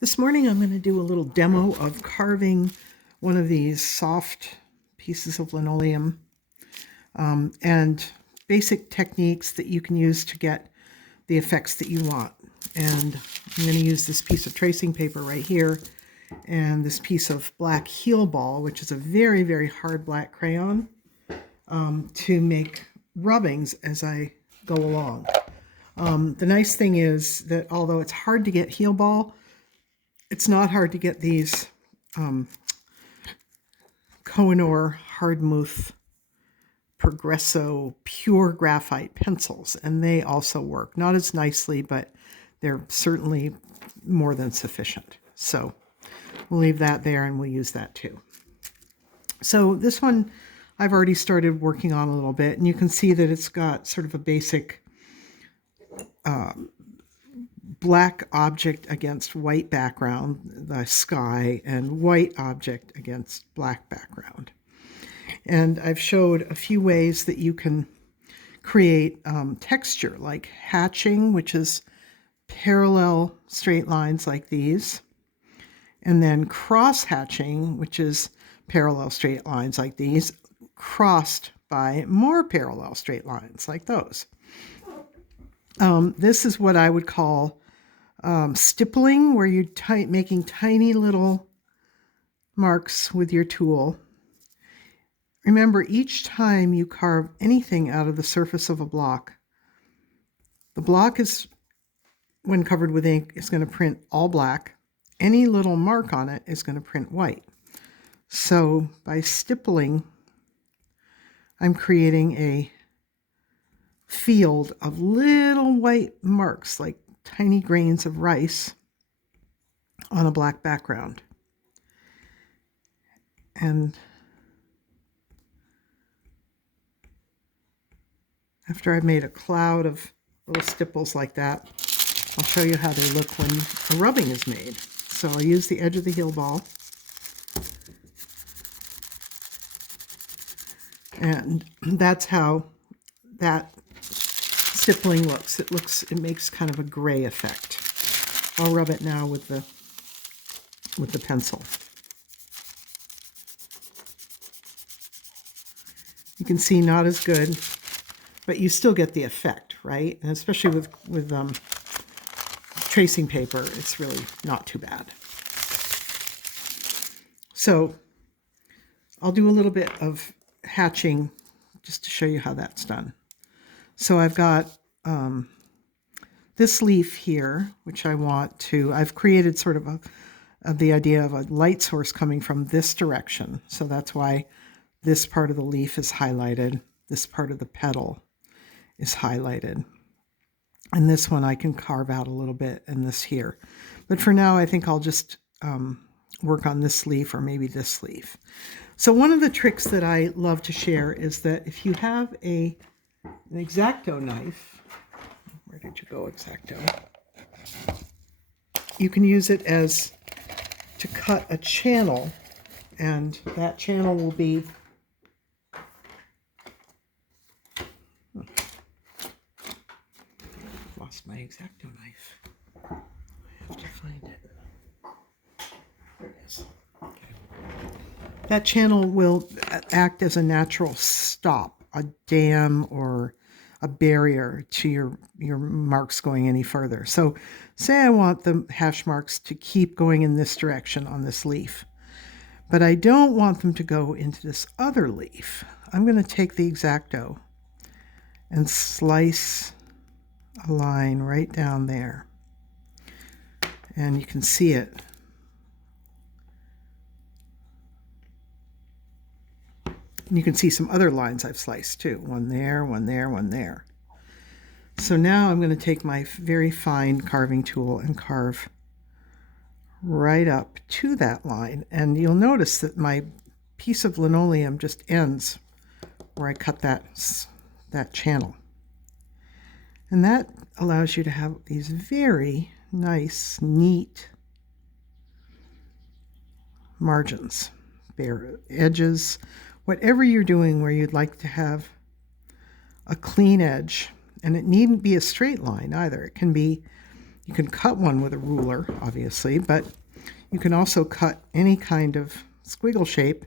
This morning I'm going to do a little demo of carving one of these soft pieces of linoleum and basic techniques that you can use to get the effects that you want. And I'm going to use this piece of tracing paper right here and this piece of black heel ball, which is a very, very hard black crayon, to make rubbings as I go along. The nice thing is that although it's hard to get heel ball, it's not hard to get these Kohinoor Hardmouth Progresso pure graphite pencils, and they also work. Not as nicely, but they're certainly more than sufficient. So we'll leave that there and we'll use that too. So this one I've already started working on a little bit, and you can see that it's got sort of a basic black object against white background, the sky, and white object against black background. And I've showed a few ways that you can create texture, like hatching, which is parallel straight lines like these, and then cross hatching, which is parallel straight lines like these, crossed by more parallel straight lines like those. This is what I would call stippling, where you're making tiny little marks with your tool. Remember, each time you carve anything out of the surface of a block, the block is, when covered with ink, is going to print all black. Any little mark on it is going to print white. So by stippling, I'm creating a field of little white marks, like tiny grains of rice on a black background. And after I've made a cloud of little stipples like that, I'll show you how they look when a rubbing is made. So I'll use the edge of the heel ball, and that's how that stippling looks. It makes kind of a gray effect. I'll rub it now with the pencil. You can see not as good, but you still get the effect, right? And especially with tracing paper, it's really not too bad. So I'll do a little bit of hatching just to show you how that's done. So I've got this leaf here, which I've created sort of the idea of a light source coming from this direction. So that's why this part of the leaf is highlighted. This part of the petal is highlighted. And this one I can carve out a little bit, and this here. But for now, I think I'll just work on this leaf or maybe this leaf. So one of the tricks that I love to share is that if you have an X-Acto knife, where did you go, X-Acto? You can use it to cut a channel, and that channel will be lost my X-Acto knife. I have to find it. There it is. Okay. That channel will act as a natural stop, a dam or a barrier to your marks going any further. So say I want the hash marks to keep going in this direction on this leaf, but I don't want them to go into this other leaf. I'm going to take the X-Acto and slice a line right down there. And you can see it. And you can see some other lines I've sliced too. One there, one there, one there. So now I'm going to take my very fine carving tool and carve right up to that line. And you'll notice that my piece of linoleum just ends where I cut that channel. And that allows you to have these very nice, neat margins, bare edges, whatever you're doing where you'd like to have a clean edge. And it needn't be a straight line either. It can be, You can cut one with a ruler, obviously, but you can also cut any kind of squiggle shape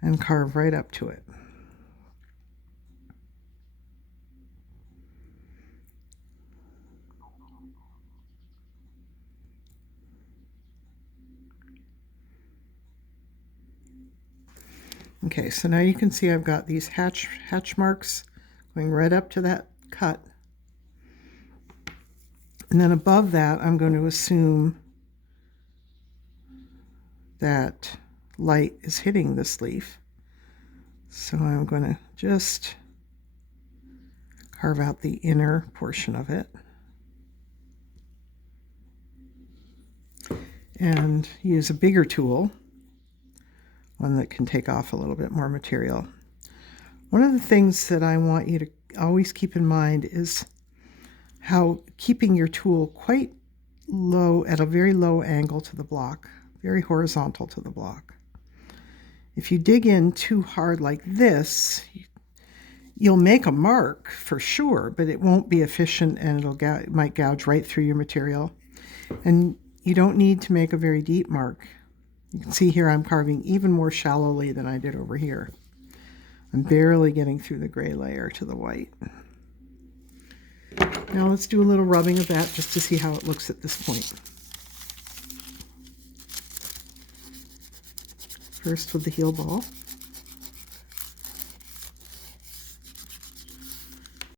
and carve right up to it. Okay, so now you can see I've got these hatch marks going right up to that cut. And then above that, I'm going to assume that light is hitting this leaf. So I'm going to just carve out the inner portion of it and use a bigger tool, one that can take off a little bit more material. One of the things that I want you to always keep in mind is how keeping your tool quite low, at a very low angle to the block, very horizontal to the block. If you dig in too hard like this, you'll make a mark for sure, but it won't be efficient and it might gouge right through your material. And you don't need to make a very deep mark. You can see here I'm carving even more shallowly than I did over here. I'm barely getting through the gray layer to the white. Now let's do a little rubbing of that just to see how it looks at this point. First with the heel ball.